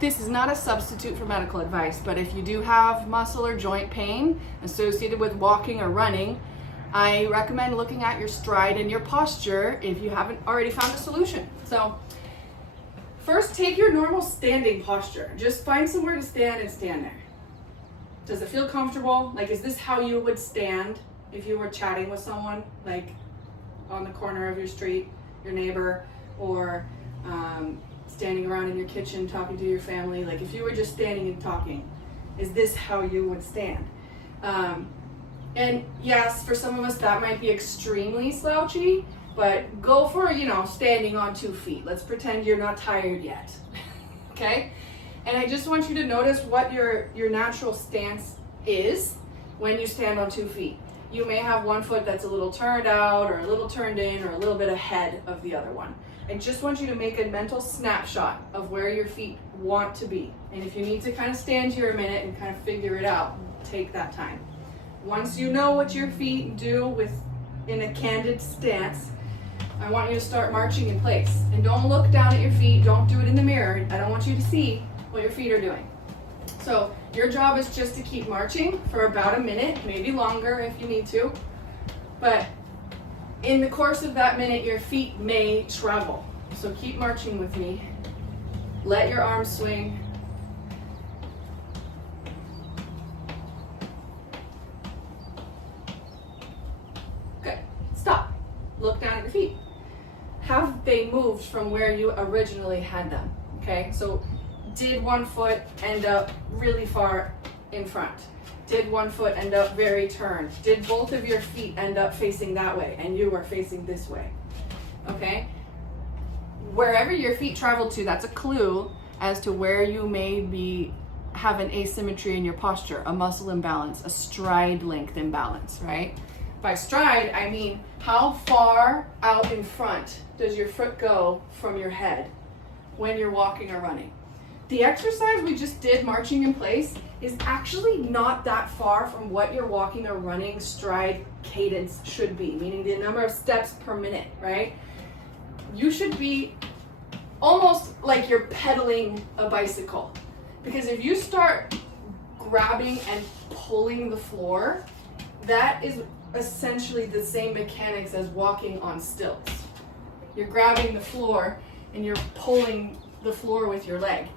this is not a substitute for medical advice, but if you do have muscle or joint pain associated with walking or running, I recommend looking at your stride and your posture if you haven't already found a solution. So first, take your normal standing posture. Just find somewhere to stand and stand there. Does it feel comfortable? Like, is this how you would stand if you were chatting with someone, like on the corner of your street, your neighbor, or standing around in your kitchen talking to your family? Like, if you were just standing and talking, is this how you would stand? And yes, for some of us that might be extremely slouchy, but go for, standing on 2 feet. Let's pretend you're not tired yet, okay? And I just want you to notice what your natural stance is when you stand on 2 feet. You may have one foot that's a little turned out or a little turned in or a little bit ahead of the other one. I just want you to make a mental snapshot of where your feet want to be. And if you need to kind of stand here a minute and kind of figure it out, take that time. Once you know what your feet do in a candid stance, I want you to start marching in place. And don't look down at your feet. Don't do it in the mirror. I don't want you to see what your feet are doing. So your job is just to keep marching for about a minute, maybe longer if you need to. But in the course of that minute, your feet may travel. So keep marching with me. Let your arms swing. Good. Stop. Look down at your feet. Have they moved from where you originally had them? Okay, so did one foot end up really far in front? Did one foot end up very turned? Did both of your feet end up facing that way and you were facing this way? Okay? Wherever your feet travel to, that's a clue as to where you may have an asymmetry in your posture, a muscle imbalance, a stride length imbalance, right? By stride, I mean how far out in front does your foot go from your head when you're walking or running? The exercise we just did, marching in place, is actually not that far from what your walking or running stride cadence should be, meaning the number of steps per minute, right? You should be almost like you're pedaling a bicycle. Because if you start grabbing and pulling the floor, that is essentially the same mechanics as walking on stilts. You're grabbing the floor and you're pulling the floor with your leg.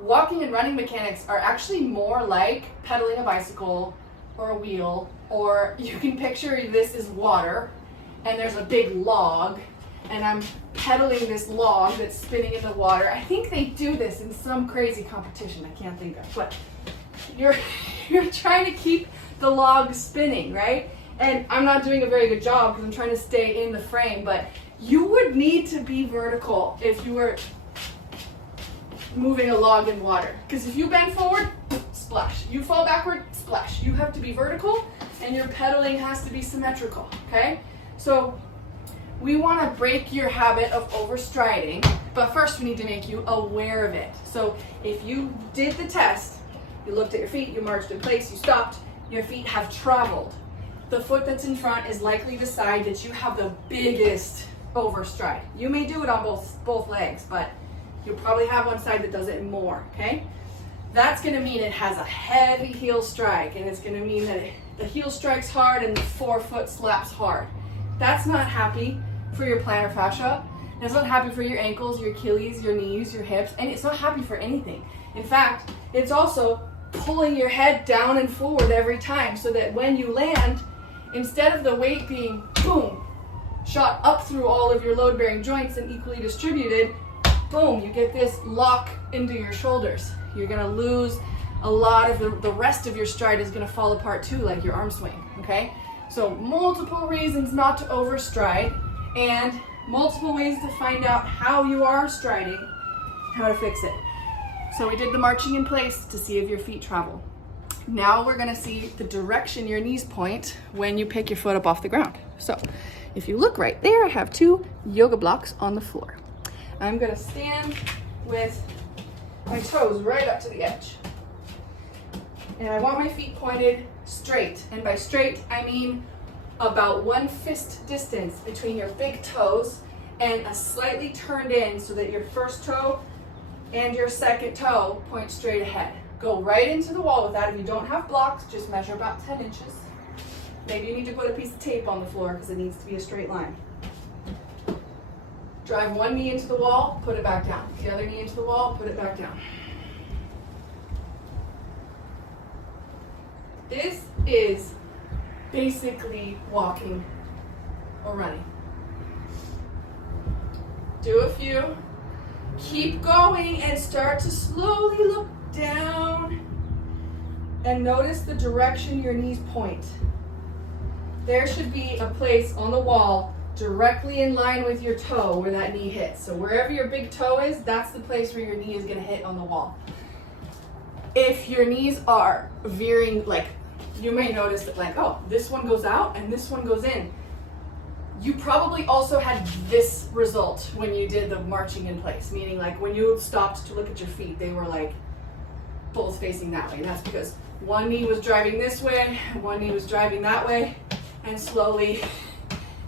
Walking and running mechanics are actually more like pedaling a bicycle or a wheel, or you can picture this is water and there's a big log and I'm pedaling this log that's spinning in the water. I think they do this in some crazy competition I can't think of, but you're trying to keep the log spinning, right? And I'm not doing a very good job because I'm trying to stay in the frame, but you would need to be vertical if you were moving a log in water. Because if you bend forward, splash. You fall backward, splash. You have to be vertical and your pedaling has to be symmetrical, okay? So we want to break your habit of overstriding, but first we need to make you aware of it. So if you did the test, you looked at your feet, you marched in place, you stopped, your feet have traveled. The foot that's in front is likely the side that you have the biggest overstride. You may do it on both legs, but you'll probably have one side that does it more, okay? That's gonna mean it has a heavy heel strike, and it's gonna mean that the heel strikes hard and the forefoot slaps hard. That's not happy for your plantar fascia. It's not happy for your ankles, your Achilles, your knees, your hips, and it's not happy for anything. In fact, it's also pulling your head down and forward every time so that when you land, instead of the weight being, boom, shot up through all of your load-bearing joints and equally distributed, boom, you get this lock into your shoulders. You're gonna lose a lot of the rest of your stride is gonna fall apart too, like your arm swing, okay? So multiple reasons not to overstride and multiple ways to find out how you are striding, how to fix it. So we did the marching in place to see if your feet travel. Now we're gonna see the direction your knees point when you pick your foot up off the ground. So if you look right there, I have 2 yoga blocks on the floor. I'm gonna stand with my toes right up to the edge. And I want my feet pointed straight. And by straight, I mean about 1 fist distance between your big toes and a slightly turned in so that your first toe and your second toe point straight ahead. Go right into the wall with that. If you don't have blocks, just measure about 10 inches. Maybe you need to put a piece of tape on the floor because it needs to be a straight line. Drive one knee into the wall, put it back down. The other knee into the wall, put it back down. This is basically walking or running. Do a few. Keep going and start to slowly look down and notice the direction your knees point. There should be a place on the wall directly in line with your toe where that knee hits. So wherever your big toe is, that's the place where your knee is going to hit on the wall. If your knees are veering, like you may notice that like, oh, this one goes out and this one goes in. You probably also had this result when you did the marching in place, meaning like when you stopped to look at your feet, they were like both facing that way. And that's because one knee was driving this way, one knee was driving that way, and slowly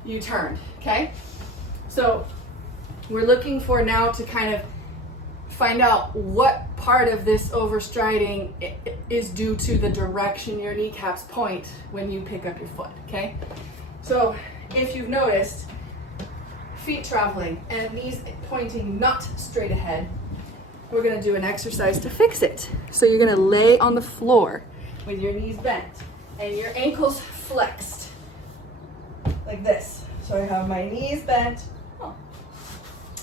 you turned, okay? So we're looking for now to kind of find out what part of this overstriding is due to the direction your kneecaps point when you pick up your foot, okay? So if you've noticed feet traveling and knees pointing not straight ahead, we're gonna do an exercise to fix it. So you're gonna lay on the floor with your knees bent and your ankles flexed like this. So I have my knees bent. Oh,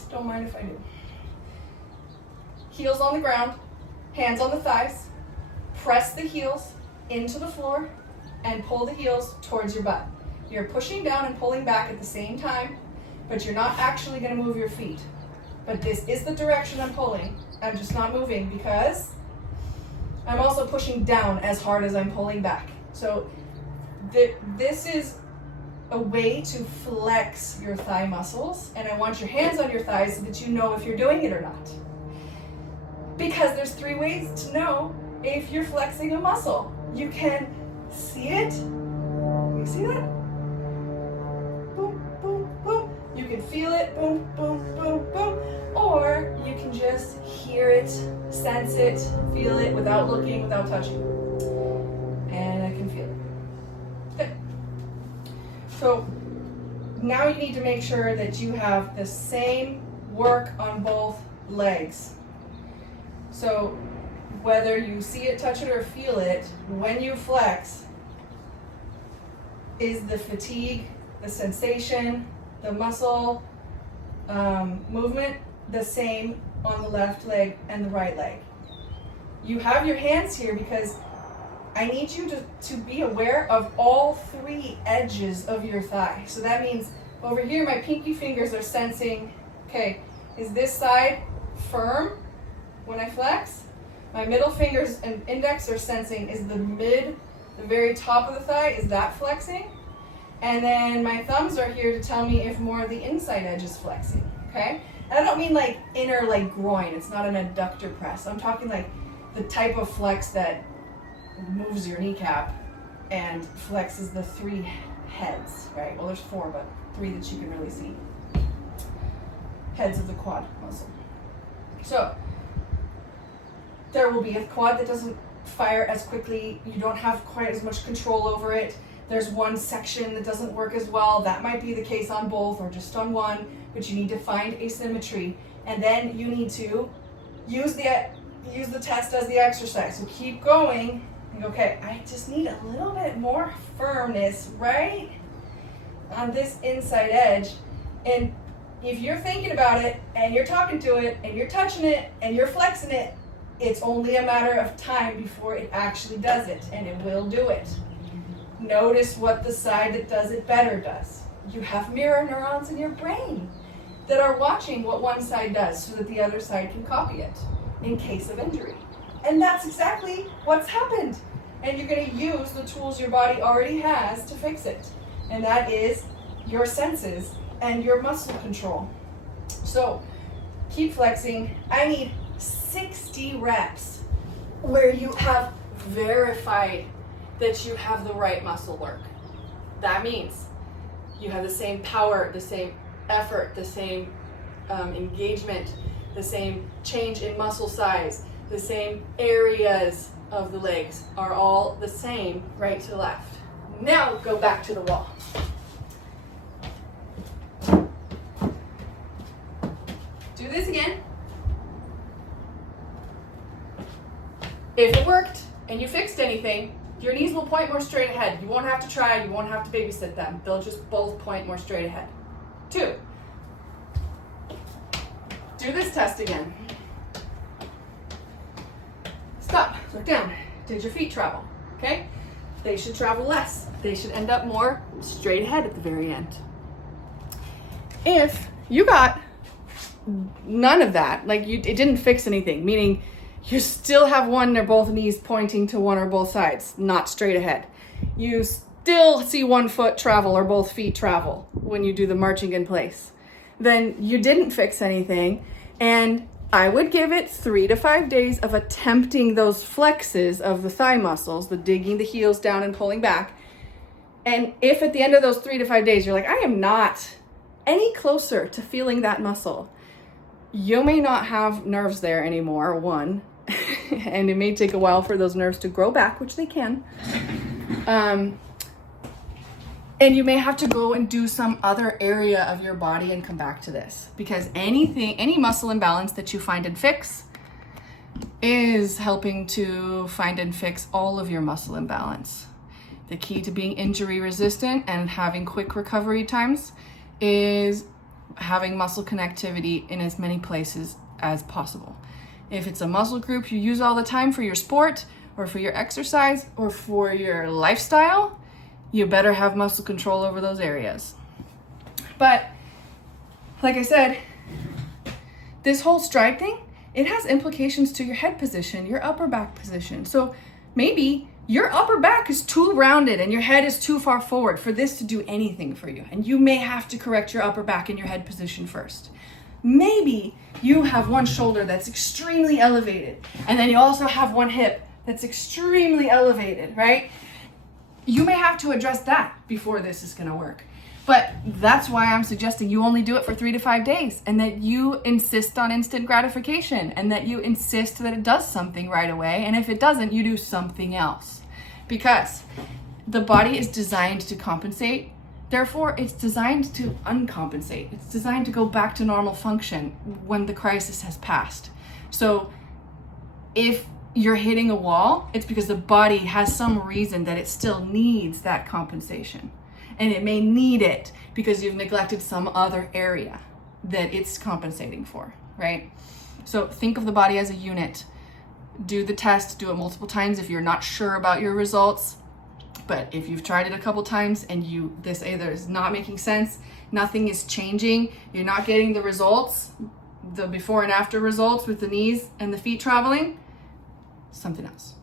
don't mind if I do. Heels on the ground, hands on the thighs. Press the heels into the floor and pull the heels towards your butt. You're pushing down and pulling back at the same time, but you're not actually going to move your feet. But this is the direction I'm pulling. I'm just not moving because I'm also pushing down as hard as I'm pulling back. So this is a way to flex your thigh muscles, and I want your hands on your thighs so that you know if you're doing it or not. Because there's 3 ways to know if you're flexing a muscle. You can see it. You see that? Boom, boom, boom. You can feel it. Boom, boom, boom, boom. Or you can just hear it, sense it, feel it without looking, without touching. And I can feel it. Good. So now you need to make sure that you have the same work on both legs. So whether you see it, touch it, or feel it, when you flex, is the fatigue, the sensation, the muscle movement the same on the left leg and the right leg? You have your hands here because I need you to be aware of all 3 edges of your thigh. So that means over here my pinky fingers are sensing, okay, is this side firm when I flex? My middle fingers and index are sensing, is the very top of the thigh, is that flexing? And then my thumbs are here to tell me if more of the inside edge is flexing, okay? And I don't mean like inner like groin, it's not an adductor press. I'm talking like the type of flex that moves your kneecap and flexes the 3 heads, right? Well, there's 4, but 3 that you can really see. Heads of the quad muscle. So there will be a quad that doesn't fire as quickly. You don't have quite as much control over it. There's one section that doesn't work as well. That might be the case on both or just on one, but you need to find asymmetry. And then you need to use the test as the exercise. So keep going. And go, okay, I just need a little bit more firmness, right? On this inside edge. And if you're thinking about it and you're talking to it and you're touching it and you're flexing it, it's only a matter of time before it actually does it, and it will do it. Notice what the side that does it better does. You have mirror neurons in your brain that are watching what one side does so that the other side can copy it in case of injury. And that's exactly what's happened. And you're going to use the tools your body already has to fix it. And that is your senses and your muscle control. So keep flexing. I need 60 reps where you have verified that you have the right muscle work. That means you have the same power, the same effort, the same engagement, the same change in muscle size, the same areas of the legs are all the same right to left. Now go back to the wall. Do this again. If it worked and you fixed anything, your knees will point more straight ahead. You won't have to try, you won't have to babysit them. They'll just both point more straight ahead. 2. Do this test again. Stop, look down. Did your feet travel? Okay? They should travel less. They should end up more straight ahead at the very end. If you got none of that, like it didn't fix anything, meaning you still have one or both knees pointing to one or both sides, not straight ahead. You still see one foot travel or both feet travel when you do the marching in place. Then you didn't fix anything, and I would give it 3 to 5 days of attempting those flexes of the thigh muscles, the digging the heels down and pulling back. And if at the end of those 3 to 5 days, you're like, I am not any closer to feeling that muscle, you may not have nerves there anymore, 1. And it may take a while for those nerves to grow back, which they can. And you may have to go and do some other area of your body and come back to this, because any muscle imbalance that you find and fix is helping to find and fix all of your muscle imbalance. The key to being injury resistant and having quick recovery times is having muscle connectivity in as many places as possible. If it's a muscle group you use all the time for your sport or for your exercise or for your lifestyle, you better have muscle control over those areas. But like I said, this whole stride thing, it has implications to your head position, your upper back position. So maybe your upper back is too rounded and your head is too far forward for this to do anything for you. And you may have to correct your upper back and your head position first. Maybe you have one shoulder that's extremely elevated, and then you also have one hip that's extremely elevated, right? You may have to address that before this is gonna work. But that's why I'm suggesting you only do it for 3 to 5 days, and that you insist on instant gratification, and that you insist that it does something right away. And if it doesn't, you do something else, because the body is designed to compensate. Therefore, it's designed to uncompensate. It's designed to go back to normal function when the crisis has passed. So if you're hitting a wall, it's because the body has some reason that it still needs that compensation. And it may need it because you've neglected some other area that it's compensating for, right? So think of the body as a unit. Do the test, do it multiple times if you're not sure about your results. But if you've tried it a couple times and this either is not making sense, nothing is changing, you're not getting the results, the before and after results with the knees and the feet traveling, something else.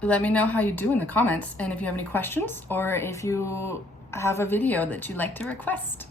Let me know how you do in the comments, and if you have any questions or if you have a video that you'd like to request.